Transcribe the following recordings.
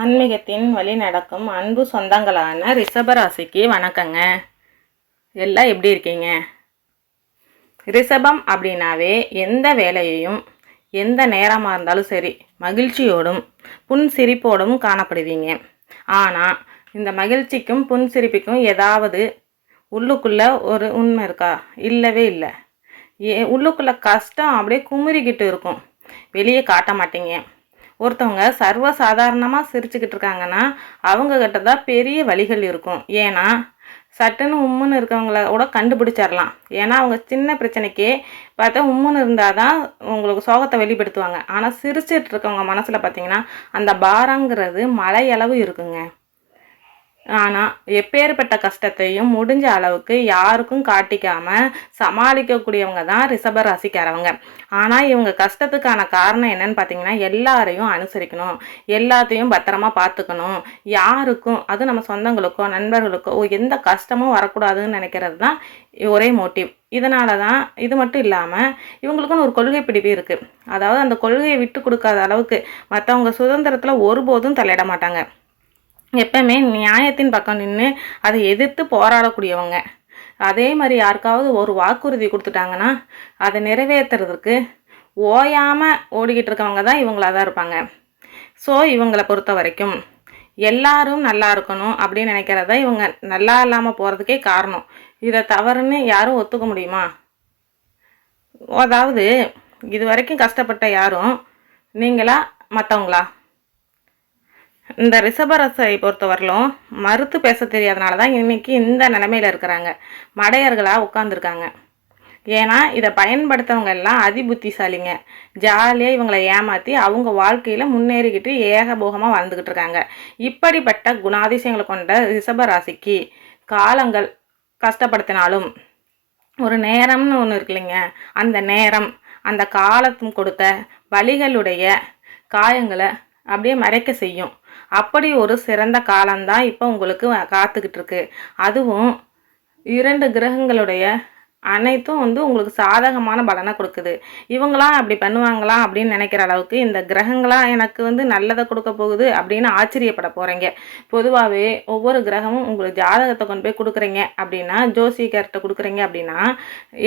ஆன்மீகத்தின் வழி நடக்கும் அன்பு சொந்தங்களான ரிஷபராசிக்கு வணக்கங்க. எல்லாம் எப்படி இருக்கீங்க? ரிஷபம் அப்படின்னாவே எந்த வேலையையும் எந்த நேரமாக இருந்தாலும் சரி மகிழ்ச்சியோடும் புன்சிரிப்போடும் காணப்படுவீங்க. ஆனால் இந்த மகிழ்ச்சிக்கும் புன்சிரிப்புக்கும் ஏதாவது உள்ளுக்குள்ளே ஒரு உண்மை இருக்கா? இல்லவே இல்லை. உள்ளுக்குள்ளே கஷ்டம் அப்படியே குமுறிக்கிட்டு இருக்கும், வெளியே காட்ட மாட்டீங்க. ஒருத்தவங்க சர்வ சாதாரணமாக சிரிச்சுக்கிட்டு இருக்காங்கன்னா அவங்கக்கிட்ட தான் பெரிய வலிகள் இருக்கும். ஏன்னா சட்டுன்னு உம்முன்னு இருக்கவங்கள கூட கண்டுபிடிச்சிடலாம். ஏன்னா அவங்க சின்ன பிரச்சனைக்கே பார்த்தா உம்முன்னு இருந்தால் தான் உங்களுக்கு சோகத்தை வெளிப்படுத்துவாங்க. ஆனால் சிரிச்சிட்டு இருக்கவங்க மனசில் பார்த்தீங்கன்னா அந்த பாரங்கிறது மலையளவு இருக்குங்க. ஆனால் எப்பேற்பட்ட கஷ்டத்தையும் முடிஞ்ச அளவுக்கு யாருக்கும் காட்டிக்காமல் சமாளிக்கக்கூடியவங்க தான் ரிஷபராசிக்காரவங்க. ஆனால் இவங்க கஷ்டத்துக்கான காரணம் என்னன்னு பார்த்தீங்கன்னா எல்லாரையும் அனுசரிக்கணும், எல்லாத்தையும் பத்திரமா பார்த்துக்கணும், யாருக்கும் அது நம்ம சொந்தங்களுக்கோ நண்பர்களுக்கோ எந்த கஷ்டமும் வரக்கூடாதுன்னு நினைக்கிறது தான் ஒரே மோட்டிவ். இதனால தான் இது மட்டும் இல்லாமல் இவங்களுக்குன்னு ஒரு கொள்கை பிடிப்பு இருக்குது. அதாவது அந்த கொள்கையை விட்டு கொடுக்காத அளவுக்கு மற்றவங்க சுதந்திரத்தில் ஒருபோதும் தலையிட மாட்டாங்க. எப்பவுமே நியாயத்தின் பக்கம் நின்று அதை எதிர்த்து போராடக்கூடியவங்க. அதே மாதிரி யாருக்காவது ஒரு வாக்குறுதி கொடுத்துட்டாங்கன்னா அதை நிறைவேற்றுறதுக்கு ஓயாமல் ஓடிக்கிட்டு இருக்கவங்க தான் இவங்களாக தான் இருப்பாங்க. ஸோ இவங்களை பொறுத்த வரைக்கும் எல்லாரும் நல்லா இருக்கணும் அப்படின்னு நினைக்கிறத இவங்க நல்லா இல்லாமல் போகிறதுக்கே காரணம். இதை தவறுன்னு யாரும் ஒத்துக்க முடியுமா? அதாவது இது வரைக்கும் கஷ்டப்பட்ட யாரும் நீங்களா மற்றவங்களா? இந்த ரிஷபராசியை பொறுத்தவரையிலும் மறுத்து பேச தெரியாதனால தான் இன்றைக்கி இந்த நிலைமையில் இருக்கிறாங்க, மடையர்களாக உட்காந்துருக்காங்க. ஏன்னா இதை பயன்படுத்தவங்க எல்லாம் அதிபுத்திசாலிங்க. ஜாலியாக இவங்களை ஏமாற்றி அவங்க வாழ்க்கையில் முன்னேறிக்கிட்டு ஏகபோகமாக வாழ்ந்துக்கிட்டு இருக்காங்க. இப்படிப்பட்ட குணாதிசயங்களை கொண்ட ரிஷபராசிக்கு காலங்கள் கஷ்டப்படுத்தினாலும் ஒரு நேரம்னு ஒன்று இருக்கு இல்லைங்க, அந்த நேரம் அந்த காலத்தும் கொடுத்த வலிகளுடைய காயங்களை அப்படியே மறைக்க செய்யும். அப்படி ஒரு சிறந்த காலம்தான் இப்போ உங்களுக்கு காத்துக்கிட்டு இருக்கு. அதுவும் 2 கிரகங்களுடைய அனைத்தும் உங்களுக்கு சாதகமான பலனை கொடுக்குது. இவங்களாம் அப்படி பண்ணுவாங்களா அப்படின்னு நினைக்கிற அளவுக்கு இந்த கிரகங்களாம் எனக்கு நல்லதை கொடுக்க போகுது அப்படின்னு ஆச்சரியப்பட போகிறீங்க. பொதுவாகவே ஒவ்வொரு கிரகமும் உங்களுக்கு ஜாதகத்தை கொண்டு போய் கொடுக்குறீங்க அப்படின்னா, ஜோசியக்கார்ட்ட கொடுக்குறீங்க அப்படின்னா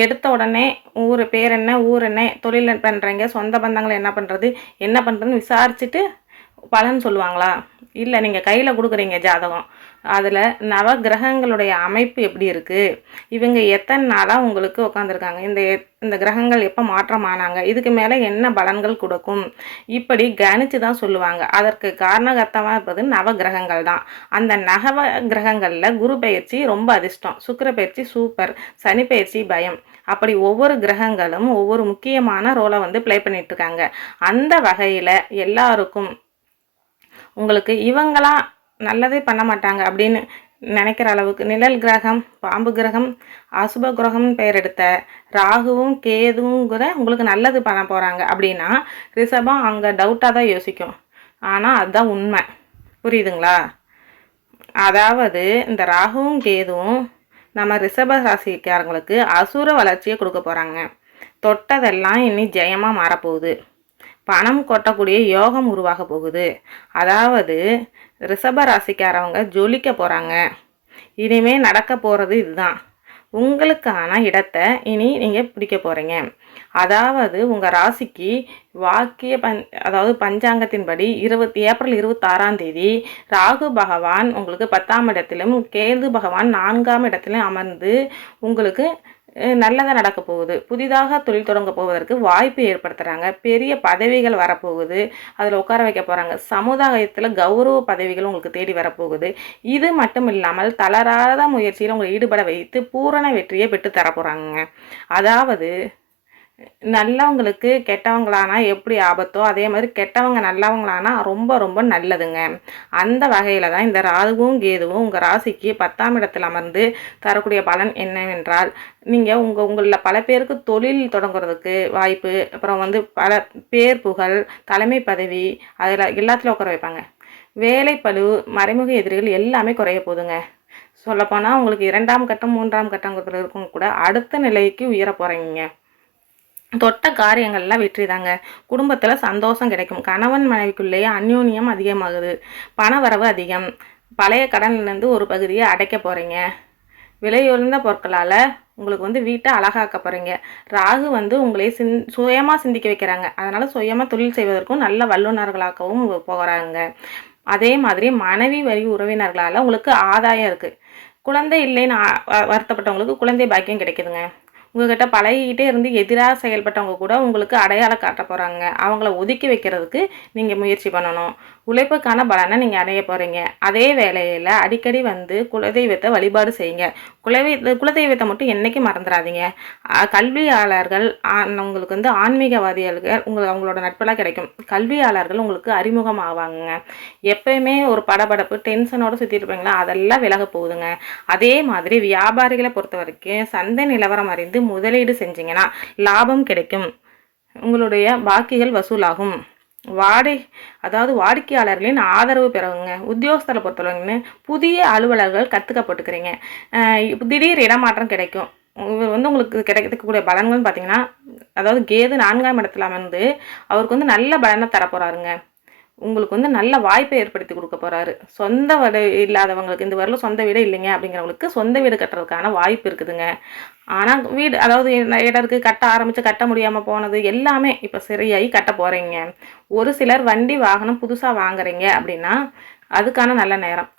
எடுத்த உடனே ஊர் பேர் என்ன, ஊர் என்ன, தொழில் பண்ணுறீங்க, சொந்த பந்தங்களை என்ன பண்ணுறதுன்னு விசாரிச்சுட்டு பலன் சொல்லுவாங்களா? இல்லை, நீங்கள் கையில் கொடுக்குறீங்க ஜாதகம், அதில் நவ கிரகங்களுடைய அமைப்பு எப்படி இருக்குது, இவங்க எத்தனை நாளாக உங்களுக்கு உட்காந்துருக்காங்க, இந்த கிரகங்கள் எப்போ மாற்றமானாங்க, இதுக்கு மேலே என்ன பலன்கள் கொடுக்கும், இப்படி கணிச்சு தான் சொல்லுவாங்க. அதற்கு காரணகர்த்தமாக இருப்பது நவ கிரகங்கள் தான். அந்த நவ கிரகங்களில் குரு பயிற்சி ரொம்ப அதிர்ஷ்டம், சுக்கிர பயிற்சி சூப்பர், சனி பயிற்சி பயம். அப்படி ஒவ்வொரு கிரகங்களும் ஒவ்வொரு முக்கியமான ரோலை ப்ளே பண்ணிகிட்ருக்காங்க. அந்த வகையில் எல்லாருக்கும் உங்களுக்கு இவங்களாம் நல்லதே பண்ண மாட்டாங்க அப்படின்னு நினைக்கிற அளவுக்கு நிழல் கிரகம், பாம்பு கிரகம், அசுப கிரகம்னு பெயர் எடுத்த ராகுவும் கேதுவும் கூட உங்களுக்கு நல்லது பண்ண போகிறாங்க அப்படின்னா ரிஷபம் அங்கே டவுட்டாக தான் யோசிக்கும். ஆனால் அதுதான் உண்மை. புரியுதுங்களா? அதாவது இந்த ராகுவும் கேதுவும் நம்ம ரிஷப ராசிக்காரங்களுக்கு அசுர வளர்ச்சியை கொடுக்க போகிறாங்க. தொட்டதெல்லாம் இனி ஜெயமாக மாறப்போகுது. பணம் கொட்டக்கூடிய யோகம் உருவாக போகுது. அதாவது ரிஷப ராசிக்காரவங்க ஜொலிக்க போகிறாங்க. இனிமேல் நடக்க போகிறது இதுதான். உங்களுக்கான இடத்தை இனி நீங்கள் பிடிக்க போகிறீங்க. அதாவது உங்கள் ராசிக்கு வாக்கிய அதாவது பஞ்சாங்கத்தின்படி ஏப்ரல் 26ஆம் தேதி ராகு பகவான் உங்களுக்கு 10ஆம் இடத்திலும் கேது பகவான் 4ஆம் இடத்திலும் அமர்ந்து உங்களுக்கு நல்லதாக நடக்க போகுது. புதிதாக தொழில் தொடங்க போவதற்கு வாய்ப்பு ஏற்படுத்துகிறாங்க. பெரிய பதவிகள் வரப்போகுது, அதில் உட்கார வைக்க போகிறாங்க. சமுதாயத்தில் கௌரவ பதவிகள் உங்களுக்கு தேடி வரப்போகுது. இது மட்டும் இல்லாமல் தளராத முயற்சியில் உங்களை ஈடுபட வைத்து பூரண வெற்றியை பெற்று தர போகிறாங்க. அதாவது நல்லவங்களுக்கு கெட்டவங்களானா எப்படி ஆபத்தோ அதே மாதிரி கெட்டவங்க நல்லவங்களானா ரொம்ப ரொம்ப நல்லதுங்க. அந்த வகையில் தான் இந்த ராகுவும் கேதுவும் உங்கள் ராசிக்கு 10ஆம் இடத்தில் அமர்ந்து தரக்கூடிய பலன் என்னவென்றால், நீங்கள் உங்களில் பல பேருக்கு தொழில் தொடங்குறதுக்கு வாய்ப்பு, அப்புறம் பல பேர் புகழ், தலைமை பதவி, அதில் எல்லாத்துலையும் உட்கார வைப்பாங்க. வேலைப்பளு, மறைமுக எதிரிகள் எல்லாமே குறைய போகுதுங்க. சொல்லப்போனால் உங்களுக்கு 2ஆம் கட்டம் 3ஆம் கட்டங்கிறதுல இருக்கும் கூட அடுத்த நிலைக்கு உயர போகிறீங்க. தொட்ட காரியங்கள்லாம் வெற்றி தாங்க. குடும்பத்தில் சந்தோஷம் கிடைக்கும். கணவன் மனைவிக்குள்ளேயே அந்யோன்யம் அதிகமாகுது. பண வரவு அதிகம். பழைய கடன்லேருந்து ஒரு பகுதியை அடைக்க போகிறீங்க. விலையுயர்ந்த பொருட்களால் உங்களுக்கு வந்து வீட்டை அழகாக்க போகிறீங்க. ராகு வந்து உங்களை சுயமாக சிந்திக்க வைக்கிறாங்க. அதனால் சுயமாக தொழில் செய்வதற்கும் நல்ல வல்லுநர்களாகவும் போகிறாங்க. அதே மாதிரி மனைவி வழி உறவினர்களால் உங்களுக்கு ஆதாயம் இருக்குது. குழந்தை இல்லைன்னு வருத்தப்பட்டவங்களுக்கு குழந்தை பாக்கியம் கிடைக்குதுங்க. உங்கள்கிட்ட பழகிக்கிட்டே இருந்து எதிராக செயல்பட்டவங்க கூட உங்களுக்கு அடையாளம் காட்ட போகிறாங்க. அவங்கள ஒதுக்கி வைக்கிறதுக்கு நீங்கள் முயற்சி பண்ணணும். உழைப்புக்கான பலனை நீங்கள் அடைய போகிறீங்க. அதே வேளையில் அடிக்கடி வந்து குலதெய்வத்தை வழிபாடு செய்யுங்க. குலதெய்வத்தை மட்டும் என்றைக்கும் மறந்துடாதீங்க. கல்வியாளர்கள் உங்களுக்கு வந்து ஆன்மீகவாதிகள் அவங்களோட நட்பெல்லாம் கிடைக்கும். கல்வியாளர்கள் உங்களுக்கு அறிமுகம் ஆவாங்க. எப்பயுமே ஒரு படபடப்பு டென்ஷனோடு சுற்றிட்டு இருப்பீங்களா, அதெல்லாம் விலக போகுதுங்க. அதே மாதிரி வியாபாரிகளை பொறுத்த வரைக்கும் சந்தை நிலவரம் அறிந்து முதலீடு செஞ்சீங்கன்னா லாபம் கிடைக்கும். உங்களுடைய பாக்கிகள் வசூலாகும். வாடிக்கையாளர்களின் ஆதரவு பெறுவங்க. உத்தியோகஸ்தரை பொறுத்தவரைன்னு புதிய அலுவலர்கள் கற்றுக்கப்பட்டுக்கிறீங்க. திடீர் இடமாற்றம் கிடைக்கும். இவர் வந்து உங்களுக்கு கிடைக்கக்கூடிய பலன்கள்னு பார்த்தீங்கன்னா, அதாவது கேது 4ஆம் இடத்துல அமர்ந்து அவருக்கு வந்து நல்ல பலனை தரப்போகிறாருங்க. உங்களுக்கு வந்து நல்ல வாய்ப்பை ஏற்படுத்தி கொடுக்க போகிறாரு. சொந்த வீடு இல்லாதவங்களுக்கு, இந்த வரலும் சொந்த வீடு இல்லைங்க அப்படிங்கிறவங்களுக்கு சொந்த வீடு கட்டுறதுக்கான வாய்ப்பு இருக்குதுங்க. ஆனால் வீடு, அதாவது இடம் இருக்குது, கட்ட ஆரம்பித்து கட்ட முடியாமல் போனது எல்லாமே இப்போ சரியாகி கட்ட போகிறீங்க. ஒரு சிலர் வண்டி வாகனம் புதுசாக வாங்குறீங்க அப்படின்னா அதுக்கான நல்ல நேரம்.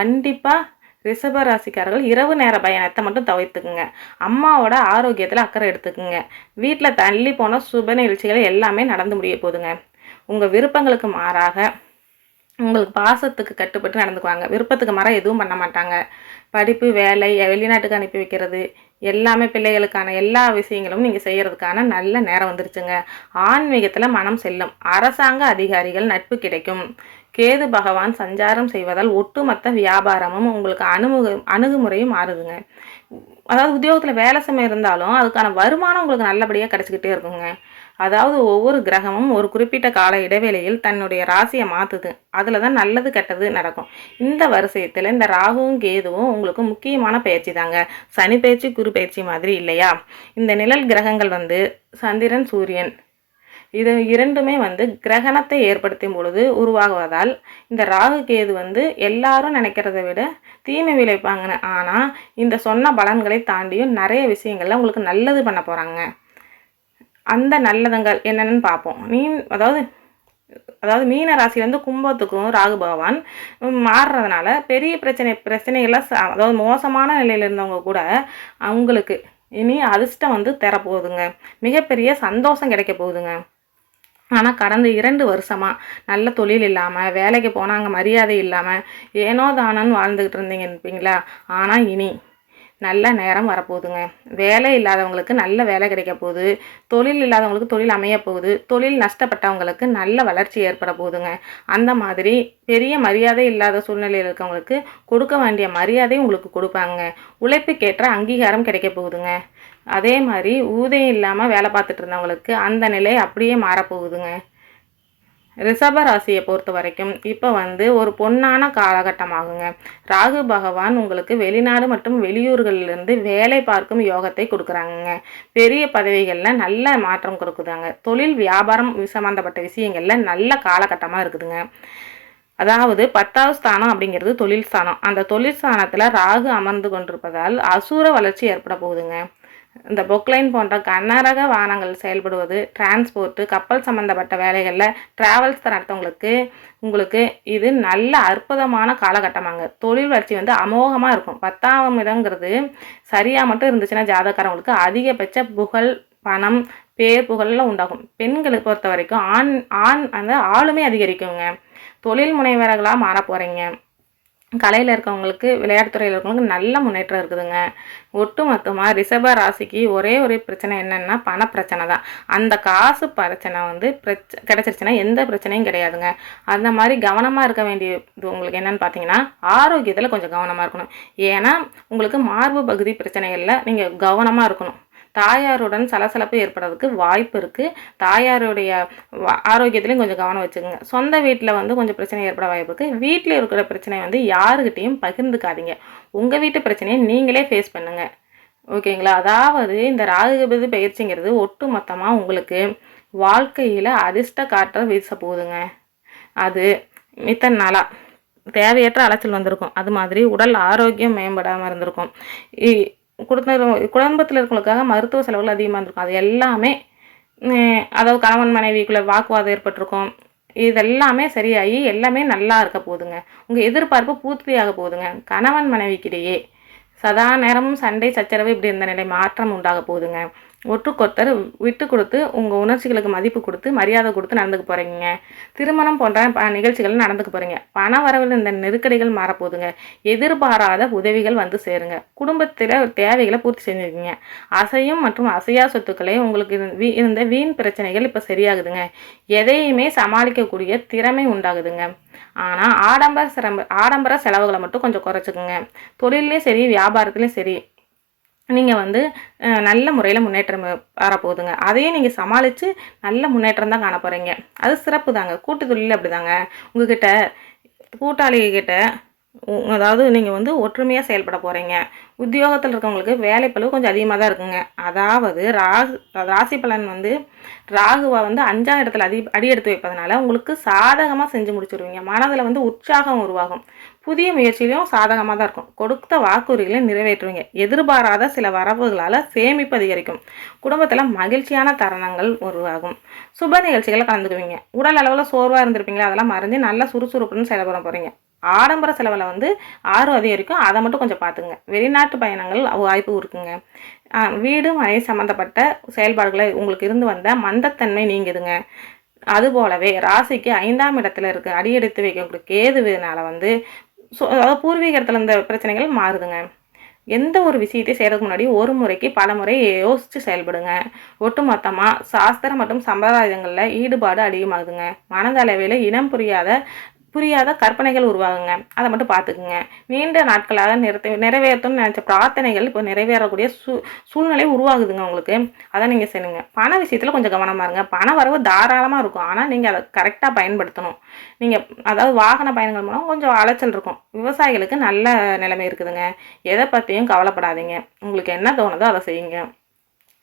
கண்டிப்பாக ரிஷப ராசிக்காரர்கள் இரவு நேர பயணத்தை மட்டும் தவிர்த்துக்குங்க. அம்மாவோட ஆரோக்கியத்தில் அக்கறை எடுத்துக்குங்க. வீட்டில் தள்ளி போன சுப நிகழ்ச்சிகள் எல்லாமே நடந்து முடிய போதுங்க. உங்கள் விருப்பங்களுக்கு மாறாக உங்களுக்கு பாசத்துக்கு கட்டுப்பட்டு நடந்துக்குவாங்க. விருப்பத்துக்கு மாறாக எதுவும் பண்ண மாட்டாங்க. படிப்பு, வேலை, வெளிநாட்டுக்கு அனுப்பி வைக்கிறது எல்லாமே, பிள்ளைகளுக்கான எல்லா விஷயங்களும் நீங்கள் செய்கிறதுக்கான நல்ல நேரம் வந்துருச்சுங்க. ஆன்மீகத்தில் மனம் செல்லும். அரசாங்க அதிகாரிகள் நட்பு கிடைக்கும். கேது பகவான் சஞ்சாரம் செய்வதால் ஒட்டுமொத்த வியாபாரமும் உங்களுக்கு அணுகுமுறையும் மாறுதுங்க. அதாவது உத்தியோகத்தில் வேலை சமயம் இருந்தாலும் அதுக்கான வருமானம் உங்களுக்கு நல்லபடியாக கிடச்சிக்கிட்டே இருக்குங்க. அதாவது ஒவ்வொரு கிரகமும் ஒரு குறிப்பிட்ட கால இடைவேளையில் தன்னுடைய ராசியை மாற்றுது. அதில் தான் நல்லது கெட்டது நடக்கும். இந்த வரிசையத்தில் இந்த ராகுவும் கேதுவும் உங்களுக்கு முக்கியமான பயிற்சி தாங்க. சனி பயிற்சி, குரு பயிற்சி மாதிரி இல்லையா? இந்த நிழல் கிரகங்கள் வந்து சந்திரன், சூரியன், இது இரண்டுமே வந்து கிரகணத்தை ஏற்படுத்தும் பொழுது உருவாகுவதால் இந்த ராகு கேது வந்து எல்லாரும் நினைக்கிறத விட தீமை விளைப்பாங்கன்னு. ஆனால் இந்த சொன்ன பலன்களை தாண்டியும் நிறைய விஷயங்கள்ல உங்களுக்கு நல்லது பண்ண போகிறாங்க. அந்த நல்லதுங்கள் என்னென்னு பார்ப்போம். அதாவது மீன ராசிலேருந்து கும்பத்துக்கும் ராகு பகவான் மாறுறதுனால பெரிய பிரச்சனைகள்லாம், அதாவது மோசமான நிலையில் இருந்தவங்க கூட அவங்களுக்கு இனி அதிர்ஷ்டம் வந்து தரப்போகுதுங்க. மிகப்பெரிய சந்தோஷம் கிடைக்க போகுதுங்க. ஆனால் கடந்த 2 வருஷமாக நல்ல தொழில் இல்லாமல், வேலைக்கு போனாங்க மரியாதை இல்லாமல், ஏனோ தானன்னு வாழ்ந்துக்கிட்டு இருந்தீங்கப்பீங்களா. ஆனால் இனி நல்ல நேரம் வரப்போகுதுங்க. வேலை இல்லாதவங்களுக்கு நல்ல வேலை கிடைக்க போகுது. தொழில் இல்லாதவங்களுக்கு தொழில் அமைய போகுது. தொழில் நஷ்டப்பட்டவங்களுக்கு நல்ல வளர்ச்சி ஏற்பட போகுதுங்க. அந்த மாதிரி பெரிய மரியாதை இல்லாத சூழ்நிலையில் இருக்கவங்களுக்கு கொடுக்க வேண்டிய மரியாதை உங்களுக்கு கொடுப்பாங்க. உழைப்புக்கேற்ற அங்கீகாரம் கிடைக்க போகுதுங்க. அதே மாதிரி ஊதியம் இல்லாமல் வேலை பார்த்துட்டு இருந்தவங்களுக்கு அந்த நிலை அப்படியே மாறப்போகுதுங்க. ரிஷப ராசியை பொறுத்த வரைக்கும் இப்போ வந்து ஒரு பொன்னான காலகட்டமாகுங்க. ராகு பகவான் உங்களுக்கு வெளிநாடு மற்றும் வெளியூர்களிலிருந்து வேலை பார்க்கும் யோகத்தை கொடுக்குறாங்க. பெரிய பதவிகளில் நல்ல மாற்றம் கொடுக்குதாங்க. தொழில், வியாபாரம் சம்மந்தப்பட்ட விஷயங்களில் நல்ல காலகட்டமாக இருக்குதுங்க. அதாவது 10வது ஸ்தானம் அப்படிங்கிறது தொழில் ஸ்தானம். அந்த தொழில் ஸ்தானத்தில் ராகு அமர்ந்து கொண்டிருப்பதால் அசூர வளர்ச்சி ஏற்பட போகுதுங்க. இந்த பொக்லைன் போன்ற கனரக வாகனங்கள் செயல்படுவது, டிரான்ஸ்போர்ட்டு, கப்பல் சம்மந்தப்பட்ட வேலைகளில் ட்ராவல்ஸ் உங்களுக்கு இது நல்ல அற்புதமான காலகட்டமாங்க. தொழில் வளர்ச்சி வந்து அமோகமாக இருக்கும். 10ஆம் இடங்கிறது சரியாக மட்டும் இருந்துச்சுன்னா ஜாதகக்காரங்களுக்கு அதிகபட்ச புகழ், பணம், பேர், புகழெல்லாம் உண்டாகும். பெண்களை பொறுத்த வரைக்கும் அந்த ஆளுமை அதிகரிக்குங்க. தொழில் முனைவர்களாக மாற போகிறீங்க. கலையில் இருக்கவங்களுக்கு, விளையாட்டுத்துறையில் இருக்கவங்களுக்கு நல்ல முன்னேற்றம் இருக்குதுங்க. ஒட்டு மொத்தமாக ரிஷப ராசிக்கு ஒரே ஒரு பிரச்சனை என்னென்னா பணப்பிரச்சனை தான். அந்த காசு பிரச்சனை வந்து கிடச்சிருச்சுன்னா எந்த பிரச்சனையும் கிடையாதுங்க. அந்த மாதிரி கவனமாக இருக்க வேண்டியது உங்களுக்கு என்னென்னு பார்த்தீங்கன்னா, ஆரோக்கியத்தில் கொஞ்சம் கவனமாக இருக்கணும். ஏன்னா உங்களுக்கு மார்பு பகுதி பிரச்சனைகளில் நீங்கள் கவனமாக இருக்கணும். தாயாருடன் சலசலப்பு ஏற்படுறதுக்கு வாய்ப்பு இருக்குது. தாயாருடைய ஆரோக்கியத்துலேயும் கொஞ்சம் கவனம் வச்சுக்கோங்க. சொந்த வீட்டில் வந்து கொஞ்சம் பிரச்சனை ஏற்பட வாய்ப்பு இருக்குது. வீட்டில் இருக்கிற பிரச்சனையை வந்து யாருக்கிட்டையும் பகிர்ந்துக்காதீங்க. உங்கள் வீட்டு பிரச்சனையை நீங்களே ஃபேஸ் பண்ணுங்கள். ஓகேங்களா? அதாவது இந்த ராகுகேது பயிற்சிங்கிறது ஒட்டு மொத்தமாக உங்களுக்கு வாழ்க்கையில் அதிர்ஷ்ட காற்றை வீச போகுதுங்க. அது இத்தனை நாளாக தேவையற்ற அலைச்சல் வந்திருக்கும். அது மாதிரி உடல் ஆரோக்கியம் மேம்படாமல் இருந்திருக்கும். இ குடும்பத்தில் இருக்கவங்களுக்காக மருத்துவ செலவுகள் அதிகமாக இருந்திருக்கும். அது எல்லாமே அதாவது கணவன் மனைவிக்குள்ளே வாக்குவாதம் ஏற்பட்டிருக்கும். இதெல்லாமே சரியாகி எல்லாமே நல்லா இருக்க போகுதுங்க. உங்கள் எதிர்பார்ப்பு பூர்த்தியாக போகுதுங்க. கணவன் மனைவிக்கிடையே சதா நேரமும் சண்டை சச்சரவு இப்படி இருந்த நிலை மாற்றம் உண்டாக போகுதுங்க. ஒருத்தருக்கொருத்தர் விட்டு கொடுத்து உங்கள் உணர்ச்சிகளுக்கு மதிப்பு கொடுத்து மரியாதை கொடுத்து நடந்துக்க போகிறீங்க. திருமணம் போன்ற நிகழ்ச்சிகள் நடந்துக்க போகிறீங்க. பண வரவில் இந்த நெருக்கடிகள் மாறப்போகுதுங்க. எதிர்பாராத உதவிகள் வந்து சேருங்க. குடும்பத்தில் தேவைகளை பூர்த்தி செஞ்சுருக்கீங்க. அசையும் மற்றும் அசையா சொத்துக்களை உங்களுக்கு இருந்த வீண் பிரச்சனைகள் இப்போ சரியாகுதுங்க. எதையுமே சமாளிக்கக்கூடிய திறமை உண்டாகுதுங்க. ஆனால் ஆடம்பர செலவுகளை மட்டும் கொஞ்சம் குறைச்சிக்குங்க. தொழிலையும் சரி வியாபாரத்துலேயும் சரி நீங்கள் வந்து நல்ல முறையில் முன்னேற்றம் வரப்போகுதுங்க. அதையும் நீங்கள் சமாளித்து நல்ல முன்னேற்றம் தான் காண போகிறீங்க. அது சிறப்பு தாங்க. கூட்டு தொழில் அப்படி தாங்க. உங்ககிட்ட கூட்டாளிகிட்ட அதாவது நீங்கள் வந்து ஒற்றுமையாக செயல்பட போகிறீங்க. உத்தியோகத்தில் இருக்கவங்களுக்கு வேலைப்பளு கொஞ்சம் அதிகமாக தான் இருக்குங்க. அதாவது ராசி பலன் வந்து ராகுவை வந்து 5ஆம் இடத்துல அடி எடுத்து வைப்பதனால உங்களுக்கு சாதகமாக செஞ்சு முடிச்சுடுவீங்க. மனதில் வந்து உற்சாகம் உருவாகும். புதிய முயற்சியிலையும் சாதகமாக தான் இருக்கும். கொடுத்த வாக்குறுதிகளை நிறைவேற்றுவீங்க. எதிர்பாராத சில வரவுகளால் சேமிப்பு அதிகரிக்கும். குடும்பத்தில் மகிழ்ச்சியான தருணங்கள் உருவாகும். சுப நிகழ்ச்சிகளை கலந்துக்குவீங்க. உடல் அளவில் சோர்வாக இருந்திருப்பீங்களா, அதெல்லாம் மறைஞ்சு நல்ல சுறுசுறுப்புன்னு செயல்பட போகிறீங்க. ஆடம்பர செலவில் வந்து ஆர்வம் அதிகரிக்கும். அதை மட்டும் கொஞ்சம் பார்த்துங்க. வெளிநாட்டு பயணங்கள் வாய்ப்பு இருக்குங்க. வீடு மனை சம்மந்தப்பட்ட செயல்பாடுகளை உங்களுக்கு இருந்து வந்த மந்தத்தன்மை நீங்குதுங்க. அதுபோலவே ராசிக்கு 5ஆம் இடத்துல அடியெடுத்து வைக்கக்கூடிய கேதுவினால வந்து அதாவது பூர்வீக இடத்துல இருந்த பிரச்சனைகள் மாறுதுங்க. எந்த ஒரு விஷயத்தையும் செய்கிறதுக்கு முன்னாடி ஒரு முறைக்கு பல முறை யோசித்து செயல்படுங்க. ஒட்டுமொத்தமாக சாஸ்திரம் மற்றும் சம்பிரதாயங்களில் ஈடுபாடு அதிகமாகுதுங்க. மனதளவில் இனம் புரியாத கற்பனைகள் உருவாகுங்க. அதை மட்டும் பார்த்துக்குங்க. நீண்ட நாட்களாக நிறைவேற்றணும்னு நினச்ச பிரார்த்தனைகள் இப்போ நிறைவேறக்கூடிய சூழ்நிலை உருவாகுதுங்க உங்களுக்கு. அதை நீங்கள் செய்யுங்க. பண விஷயத்தில் கொஞ்சம் கவனமாக இருங்க. பண வரவு தாராளமாக இருக்கும். ஆனால் நீங்கள் அதை கரெக்டாக பயன்படுத்தணும். நீங்கள் அதாவது வாகன பயணங்கள் மூலம் கொஞ்சம் அலைச்சல் இருக்கும். விவசாயிகளுக்கு நல்ல நிலைமை இருக்குதுங்க. எதை பற்றியும் கவலைப்படாதீங்க. உங்களுக்கு என்ன தோணுதோ அதை செய்யுங்க.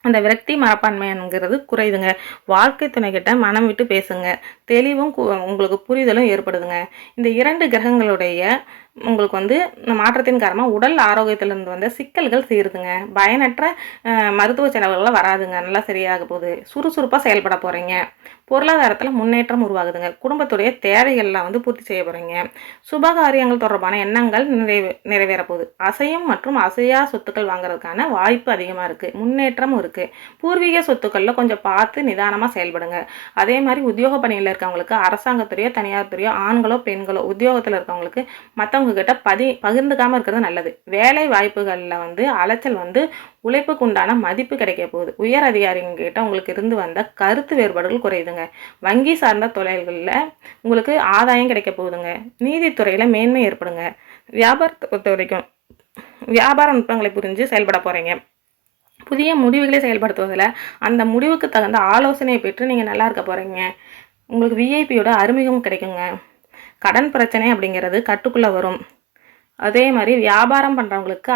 அந்த விரக்தி மனப்பான்மைங்கிறது குறையுதுங்க. வாழ்க்கை துணைக்கிட்ட மனம் விட்டு பேசுங்க. தெளிவும் உங்களுக்கு புரிதலும் ஏற்படுதுங்க. இந்த 2 கிரகங்களுடைய உங்களுக்கு வந்து மாற்றத்தின் காரணமாக உடல் ஆரோக்கியத்திலிருந்து வந்த சிக்கல்கள் தீருதுங்க. பயனற்ற மருத்துவ செலவுகள்லாம் வராதுங்க. நல்லா சரியாக போகுது. சுறுசுறுப்பாக செயல்பட போகிறீங்க. பொருளாதாரத்தில் முன்னேற்றம் உருவாகுதுங்க. குடும்பத்துடைய தேவைகள்லாம் வந்து பூர்த்தி செய்ய போகிறீங்க. சுபகாரியங்கள் தொடர்பான எண்ணங்கள் நிறைவேற போகுது. அசையும் மற்றும் அசையா சொத்துக்கள் வாங்குறதுக்கான வாய்ப்பு அதிகமாக இருக்குது. முன்னேற்றமும் இருக்குது. பூர்வீக சொத்துக்களில் கொஞ்சம் பார்த்து நிதானமாக செயல்படுங்க. அதே மாதிரி உத்தியோக பணியில் இருக்கவங்களுக்கு அரசாங்கத்துறையோ தனியார் துறையோ ஆண்களோ பெண்களோ உத்தியோகத்தில் இருக்கவங்களுக்கு மற்றவங்க கிட்ட பகிர்ந்துக்காமல் இருக்கிறது நல்லது. வேலை வாய்ப்புகளில் வந்து அலைச்சல் வந்து உழைப்புக்கு உண்டான மதிப்பு கிடைக்க போகுது. உயர் அதிகாரிகிட்ட உங்களுக்கு இருந்து வந்த கருத்து வேறுபாடுகள் குறையுதுங்க. வங்கி சார்ந்த தொழில்களில் உங்களுக்கு ஆதாயம் கிடைக்க போகுதுங்க. நீதித்துறையில் மேன்மை ஏற்படுங்க. வியாபாரத்தை பொறுத்த வரைக்கும் வியாபார நுட்பங்களை புரிஞ்சு செயல்பட போகிறீங்க. புதிய முடிவுகளை செயல்படுத்துவதில் அந்த முடிவுக்கு தகுந்த ஆலோசனையை பெற்று நீங்கள் நல்லா இருக்க போகிறீங்க. உங்களுக்கு விஐபியோட அறிமுகம் கிடைக்குங்க. கடன் பிரச்சனை அப்படிங்கிறது கட்டுக்குள்ளே வரும். அதே மாதிரி வியாபாரம் பண்ணுறவங்களுக்கு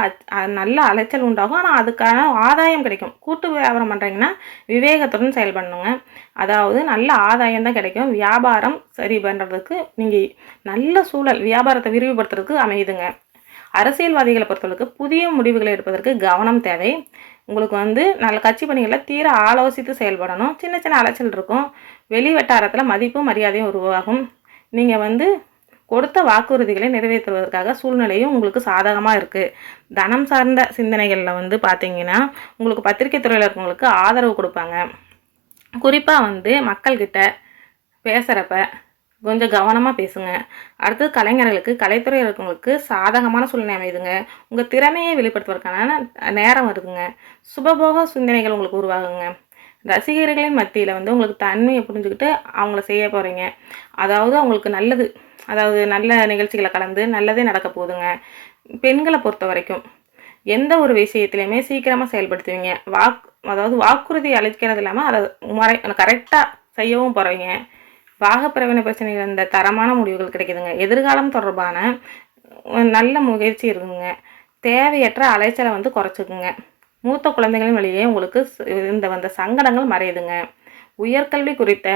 நல்ல அலைச்சல் உண்டாகும். ஆனால் அதுக்கான ஆதாயம் கிடைக்கும். கூட்டு வியாபாரம் பண்ணுறீங்கன்னா விவேகத்துடன் செயல்படணுங்க. அதாவது நல்ல ஆதாயம் தான் கிடைக்கும். வியாபாரம் சரி பண்ணுறதுக்கு நீங்கள் நல்ல சூழல் வியாபாரத்தை விரிவுபடுத்துறதுக்கு அமையுதுங்க. அரசியல்வாதிகளை பொறுத்தவரைக்கு புதிய முடிவுகளை எடுப்பதற்கு கவனம் தேவை. உங்களுக்கு வந்து நல்ல கட்சி பணிகளில் தீர ஆலோசித்து செயல்படணும். சின்ன சின்ன அலைச்சல் இருக்கும். வெளி வட்டாரத்தில் மதிப்பும் மரியாதையும் உருவாகும். நீங்கள் வந்து கொடுத்த வாக்குறுதிகளை நிறைவேற்றுவதற்காக சூழ்நிலையும் உங்களுக்கு சாதகமாக இருக்குது. தனம் சார்ந்த சிந்தனைகளில் வந்து பார்த்தீங்கன்னா உங்களுக்கு பத்திரிகை துறையில் இருக்கவங்களுக்கு ஆதரவு கொடுப்பாங்க. குறிப்பாக வந்து மக்கள்கிட்ட பேசுகிறப்ப கொஞ்சம் கவனமாக பேசுங்க. அடுத்தது கலைஞர்களுக்கு கலைத்துறையில் இருக்கவங்களுக்கு சாதகமான சூழ்நிலை அமையுதுங்க. உங்கள் திறமையை வெளிப்படுத்துவதற்கான நேரம் வருதுங்க. சுபபோக சிந்தனைகள் உங்களுக்கு உருவாகுங்க. ரசிகர்களின் மத்தியில் வந்து உங்களுக்கு தன்மையை புரிஞ்சுக்கிட்டு அவங்கள செய்ய போகிறீங்க. அதாவது அவங்களுக்கு நல்லது, அதாவது நல்ல நிகழ்ச்சிகளை கலந்து நல்லதே நடக்க போகுதுங்க. பெண்களை பொறுத்த வரைக்கும் எந்த ஒரு விஷயத்துலையுமே சீக்கிரமாக செயல்படுத்துவீங்க. அதாவது வாக்குறுதி அளிக்கிறது இல்லாமல் அதை கரெக்டாக செய்யவும் போகிறீங்க. பாகப்பிரவின பிரச்சனைகள் இந்த தரமான முடிவுகள் கிடைக்குதுங்க. எதிர்காலம் தொடர்பான நல்ல முயற்சி இருக்குங்க. தேவையற்ற அலைச்சலை வந்து குறைச்சிக்குங்க. மூத்த குழந்தைகளின் வழியே உங்களுக்கு இந்த வந்த சங்கடங்கள் மறையுதுங்க. உயர்கல்வி குறித்த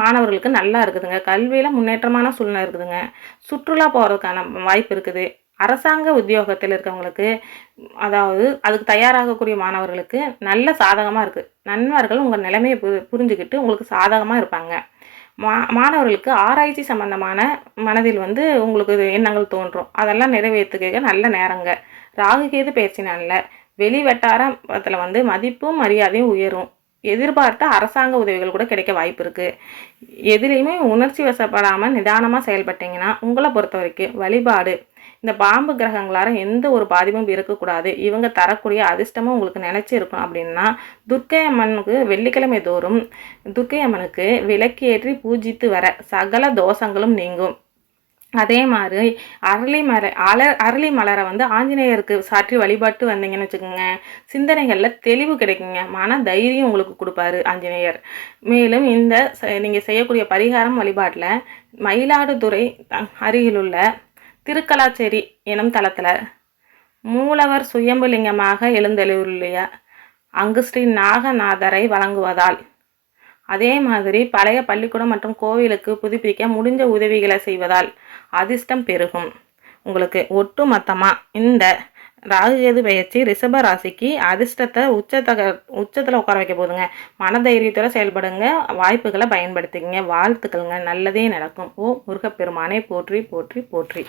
மாணவர்களுக்கு நல்லா இருக்குதுங்க. கல்வியில் முன்னேற்றமான சூழ்நிலை இருக்குதுங்க. சுற்றுலா போகிறதுக்கான வாய்ப்பு இருக்குது. அரசாங்க உத்தியோகத்தில் இருக்கவங்களுக்கு, அதாவது அதுக்கு தயாராகக்கூடிய மாணவர்களுக்கு நல்ல சாதகமாக இருக்குது. நண்பர்கள் உங்கள் நிலைமையை புரிஞ்சுக்கிட்டு உங்களுக்கு சாதகமாக இருப்பாங்க. மாணவர்களுக்கு ஆராய்ச்சி சம்பந்தமான மனதில் உங்களுக்கு எண்ணங்கள் தோன்றும். அதெல்லாம் நிறைவேற்றுக்க நல்ல நேரங்க. ராகு கேது பயிற்சி நாளில் வெளி வட்டாரத்தில் மதிப்பும் மரியாதையும் உயரும். எதிர்பார்த்த அரசாங்க உதவிகள் கூட கிடைக்க வாய்ப்பு இருக்குது. எதுலேயுமே உணர்ச்சி வசப்படாமல் நிதானமாக செயல்பட்டீங்கன்னா உங்களை பொறுத்த வரைக்கும் வழிபாடு, இந்த பாம்பு கிரகங்களால் எந்த ஒரு பாதிப்பும் இருக்கக்கூடாது, இவங்க தரக்கூடிய அதிர்ஷ்டமும் உங்களுக்கு நினச்சி இருக்கும் அப்படின்னா, துர்க்கை அம்மனுக்கு வெள்ளிக்கிழமை தோறும் துர்க்கை அம்மனுக்கு விளக்கேற்றி பூஜித்து வர சகல தோஷங்களும் நீங்கும். அதே மாதிரி அரளி மலரை ஆஞ்சநேயருக்கு சாற்றி வழிபாட்டு வந்தீங்கன்னு வச்சுக்கோங்க, சிந்தனைகளில் தெளிவு கிடைக்குங்க. மன தைரியம் உங்களுக்கு கொடுப்பாரு ஆஞ்சநேயர். மேலும் இந்த நீங்கள் செய்யக்கூடிய பரிகாரம் வழிபாட்டில் மயிலாடுதுறை அருகிலுள்ள திருக்கலாச்சேரி எனும் தலத்தில் மூலவர் சுயம்புலிங்கமாக எழுந்தருளிய அங்கு ஸ்ரீ நாகநாதரை வழங்குவதால், அதே மாதிரி பழைய பள்ளிக்கூடம் மற்றும் கோவிலுக்கு புதுப்பிக்க முடிஞ்ச உதவிகளை செய்வதால் அதிர்ஷ்டம் பெருகும். உங்களுக்கு ஒட்டு மொத்தமாக இந்த ராகுகேது பயிற்சி ரிஷப ராசிக்கு அதிர்ஷ்டத்தை உச்சத்தில் உட்கார வைக்க போதுங்க. மனதைரியத்தோடு செயல்படுங்க. வாய்ப்புகளை பயன்படுத்திக்கங்க. வாழ்த்துக்கள்ங்க. நல்லதே நடக்கும். ஓ முருகப்பெருமானே போற்றி போற்றி போற்றி.